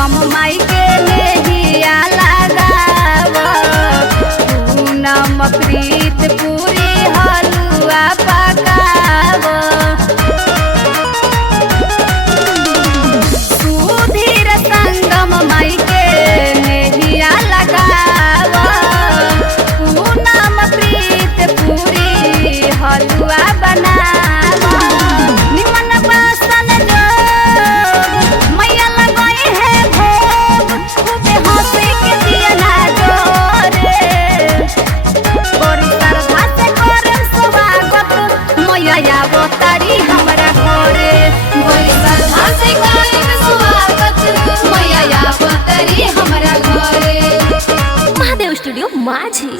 संगम माई के नेहिया लगाव पूनम प्रीत पूरी हलुआ पकाव सुधीर संगम माई के नेहिया लगाव पूनम प्रीत पूरी हलुआ बनाव निमन बासन जो मैया लगाई है भोग खूबे हंसी के दिया ना जोरे बड़ी श्रद्धा से करे स्वागत मैया आवो तारी हमरा घरे बड़ी श्रद्धा से करे स्वागत मैया आवो तारी हमरा घरे। महादेव स्टूडियो माझी।